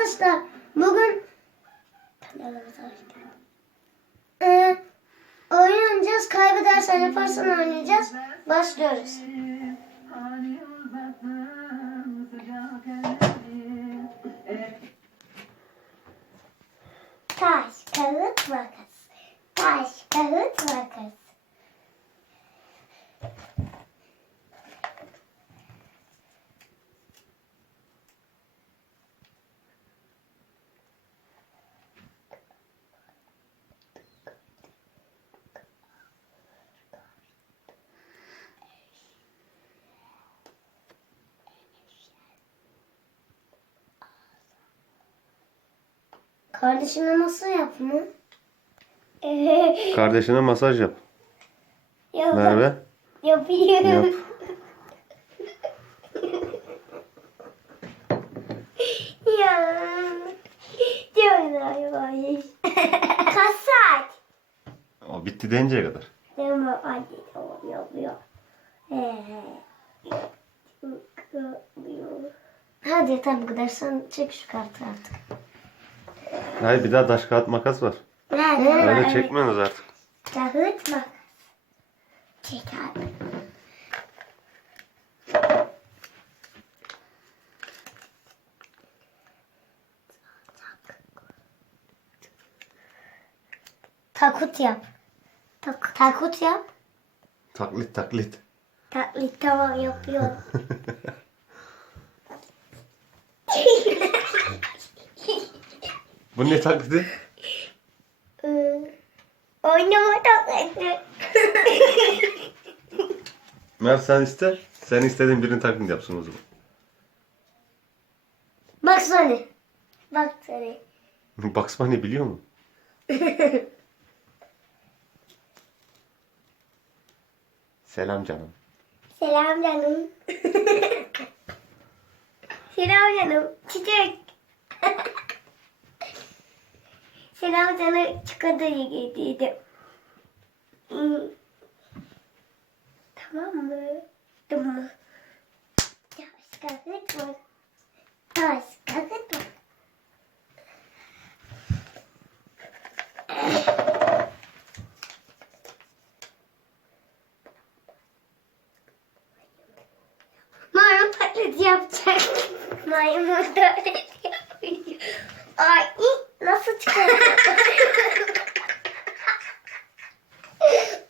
Arkadaşlar bugün e, oyun oynayacağız. Kaybedersen yaparsan oynayacağız. Başlıyoruz. Taş, kağıt, makas. Taş, kağıt, makas. Kardeşine nasıl yapma? Kardeşine masaj yap. Yap. Merve Yapıyorum. yap. Ya. Kaç saat? O bitti deyinceye kadar. Tamam hadi tamam yapıyor. Ee, Hadi yeter bu kadar. Sen çek şu kartı artık. Hayır bir daha taş kağıt makas var. Nerede? Öyle çekmiyorsunuz artık. Kağıt makas. Çek abi. Takut yap. Tak takut yap. Taklit taklit. Taklit tamam yapıyor. Bu ne taklidi? Ee, Oynama taklidi. Mert sen iste. Sen istediğin birini taklit yapsın o zaman. Bak sana. Bak sana. Bugs Bunny biliyor mu? Selam canım. Selam canım. Selam canım. Çiçek. Selam canım. Çikolata yediydim. Hmm. Tamam mı? Tamam. Taş kağıt var. Taş kağıt var. Maymun taklidi yapacak. Maymun taklidi yapacak. Ay nasıl çıkaracak?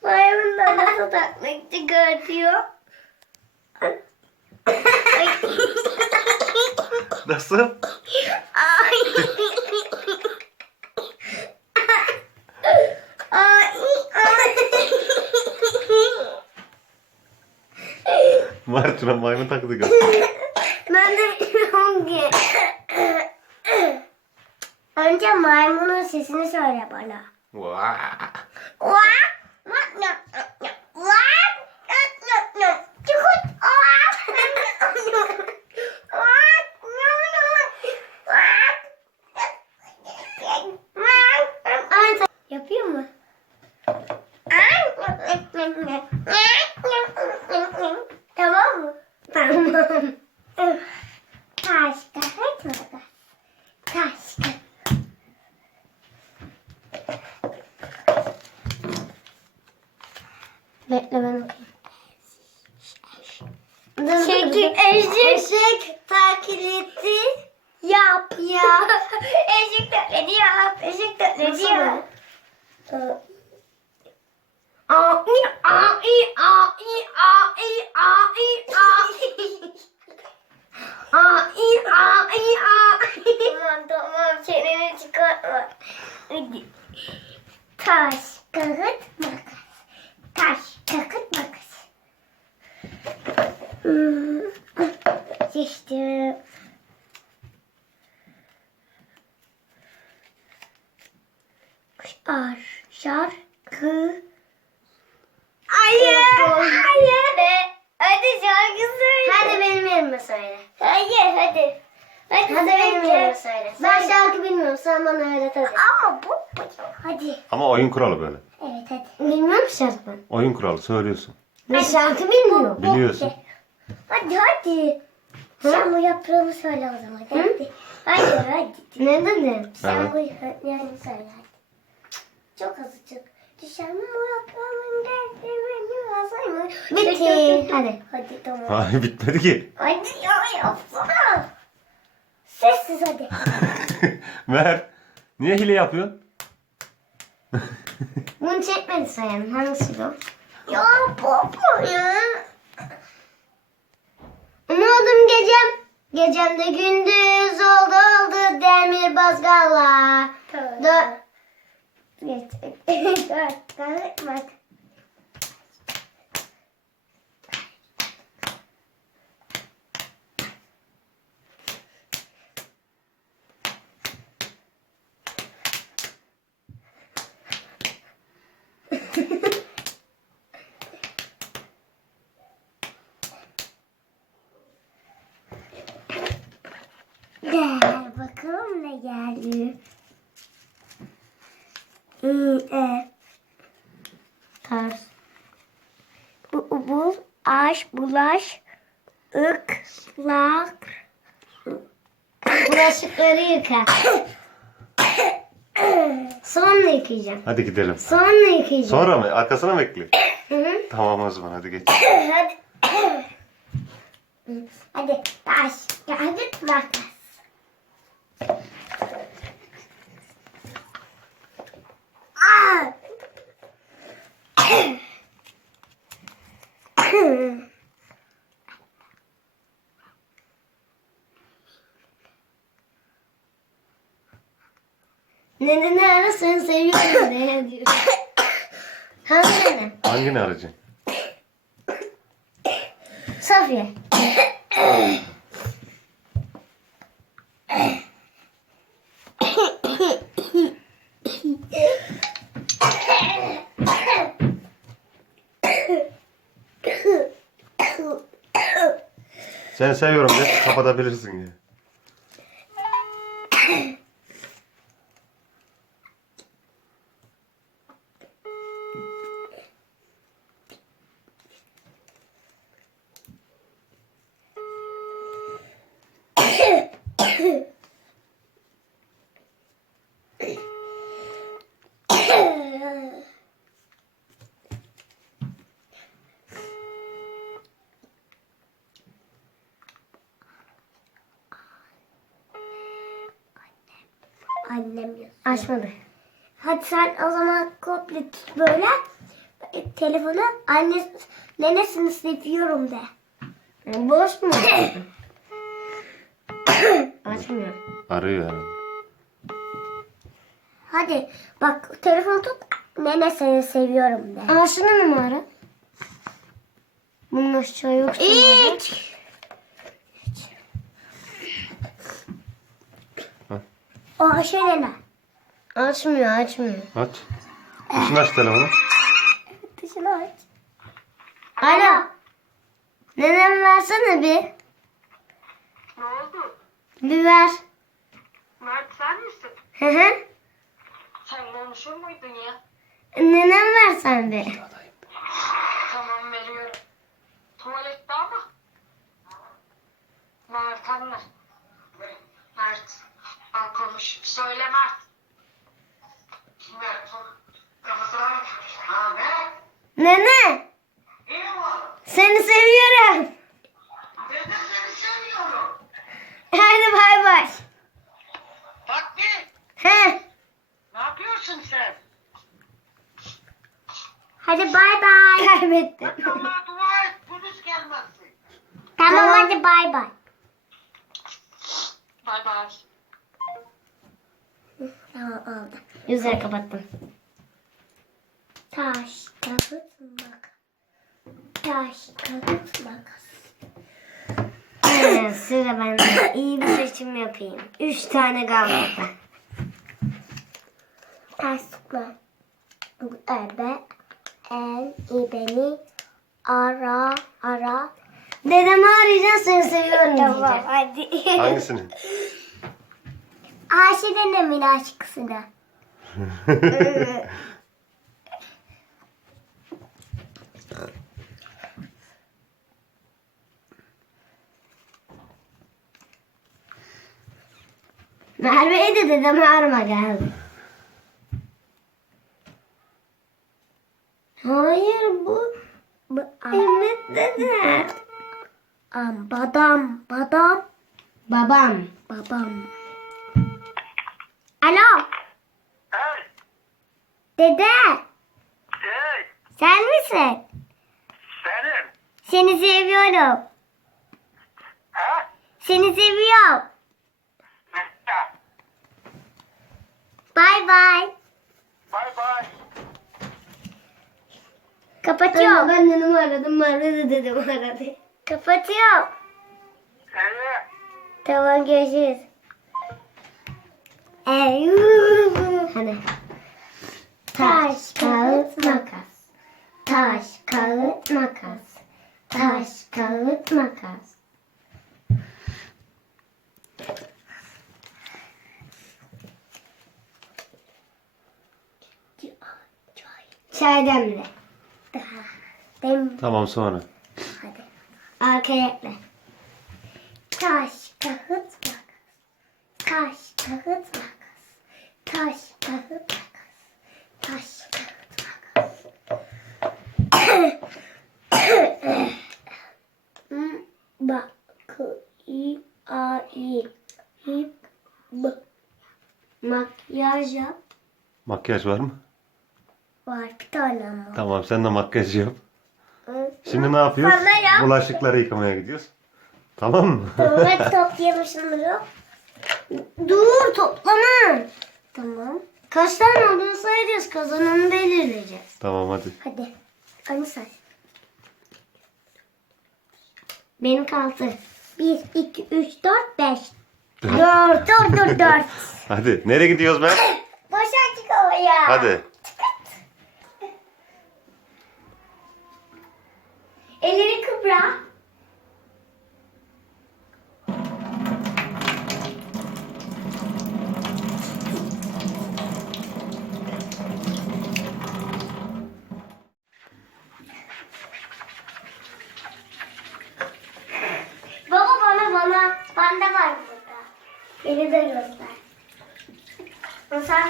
Maymun da nasıl taklit çıkartıyor? Ay. Nasıl? Ay. Ay. Şuna maymun taklidi göster. Ben de bilmiyorum ki. Önce maymunun sesini söyle bana. Vaa. Vak, vak, nyap, nyap, nyap. Vak, nyap, nyap, nyap. Çıkıt, vak, nyap, nyap. Vak, nyap, nyap. Vak. Vak. Ay, sen- Yapıyor mu? Tamam mı? Tamam. Taş, kağıt, makas. Taş, kağıt. Bekle ben okuyayım. Şekil eşek taklidi yap ya. eşek taklidi yap. Eşek taklidi yap. A i a i a i a i a i a A i a i a Tamam tamam çeneni çıkartma. Hadi. Taş, kağıt, makas. Taş, kağıt, makas. Hmm. Seçtim. Ar, şarkı. Hayır, hayır. Hadi şarkı söyle. Hadi benim yerime söyle. Hayır, hadi. Hadi, hadi benim yerime söyle. Ben şarkı bilmiyorum, sen bana öğret hadi. Ama bu, bu. Hadi. Ama oyun kuralı böyle. Evet hadi. Bilmiyorum şarkı ben. Oyun kuralı söylüyorsun. Ben şarkı bilmiyorum. hadi. Ne dedim? Sen Evet. bu yani söyle hadi. Çok azıcık. Düşen muratlarımın dertlerini yazayım. Bitti. Hadi. Hadi tamam. Hayır bitmedi ki. Hadi ya yapsana. Sessiz hadi. Ver. Niye hile yapıyorsun? Bunu çekmedi sayalım. Hangisiydi o? ya baba ya. Umudum gecem. Gecemde gündüz oldu oldu demir bazgala. Dört. Geç. Dört tane bak. Gel bakalım ne geldi. E. Ters. Bu, bu, aş, bulaş, ık, lak. Bulaşıkları yıka. Sonra yıkayacağım. Hadi gidelim. Sonra yıkayacağım. Sonra mı? Arkasına mı hı. Tamam o zaman hadi geç. Hadi. Hadi taş, kağıt, makas. Neneni ara seni seviyorum diye diyor. Hangi nene? Hangini arayacaksın? Safiye. Seni seviyorum de kapatabilirsin ya. Annem yazıyor. Açmadı. Hadi sen o zaman komple tut böyle. E, Telefonu anne nenesini seviyorum de. Boş mu? Açmıyor. Arıyor herhalde. Hadi bak telefonu tut. Nene seni seviyorum de. Ama şunu mu ara? Bunun aşağı yok. İç. O şey nene. Açmıyor açmıyor. Aç. Dışını aç telefonu. Dışını aç. Alo. Nenem versene bir. Ne oldu? Bir ver. Mert sen misin? Hı hı. Sen konuşur muydun ya? Nenem versen bir. Tamam veriyorum. Tuvalette ama. Mert anne. Mert. Al konuş. Söyle Mert. Mert. Kafasına mı? Ha Mert. Nene. İyi mi? Seni seviyorum. Dedim seni seviyorum. Hadi bay bay. Bak bir. He. Ne yapıyorsun sen? Hadi bay bay. Kaybettim. Hadi Allah'a dua et. Polis gelmesin. Tamam hadi bay bay. Bay bay. Tamam oldu. Yüzleri kapattım. Taş, kağıt, makas. Taş, kağıt, makas. Ee, sıra bende. İyi bir seçim yapayım. Üç tane. Taş, tutma. Ebe, el, ibeni, ara, ara. Dedemi arayacağım seni seviyorum Tamam diyeceğim. hadi. Hangisini? Ayşe denemin aşkısına. Merve'ye de dedem ağrıma geldi. Hayır bu, bu Ahmet dede. Am, badam, badam. Babam, babam. Alo, Hey, dede. hey, Sen misin? benim. Seni seviyorum. Ha? Seni seviyorum. Bay bay. Bay bay. Kapatıyorum. Ben de numaradım aradı dedim aradı. Kapatıyorum. Hey, Tamam görüşürüz. Ey, hani. Taş, kağıt, makas. Taş, kağıt, makas. Taş, kağıt, makas. Çay demle. Daha. Dem. Tamam sonra. Arkaya ekle. Taş, kağıt, makas. Taş, kağıt, makas. Taş, kağıt, makas. Taş, kağıt, makas. Bak, i, a, i. Hip, b. Makyaj yap. Makyaj var mı? Var bir tane ama. Tamam sen de makyaj yap. Şimdi ne yapıyoruz? Sonra yap. Bulaşıkları yıkamaya gidiyoruz. Tamam mı? Hadi toplayalım şunları. Dur toplama. Tamam. Kaç tane olduğunu sayacağız. Kazananı belirleyeceğiz. tamam hadi. Hadi. Anı say. Benim kaldı. 1, 2, 3, 4, 5. 4, 4, 4, 4. Hadi. Nereye gidiyoruz ben? Boşa çık havaya. Hadi. Elleri kıpra. Baba bana bana. Bende var burada. Beni de göster. Mesela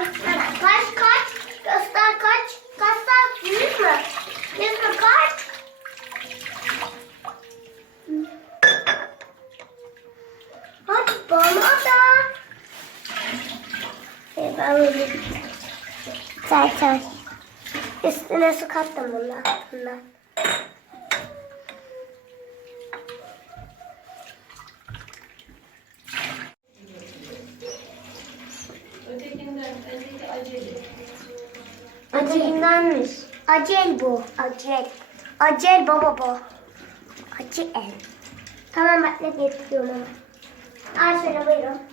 kaç kaç? Göster kaç? Göster yüz mü? Yüz mü kaç? Hadi bana da. E ben öyle Çay çay. Üstüne su kattım bundan. bundan. Acelindenmiş. Acel bu. Acel. Acel baba bu. Acel. Tamam ben de getiriyorum onu. Şöyle buyurun.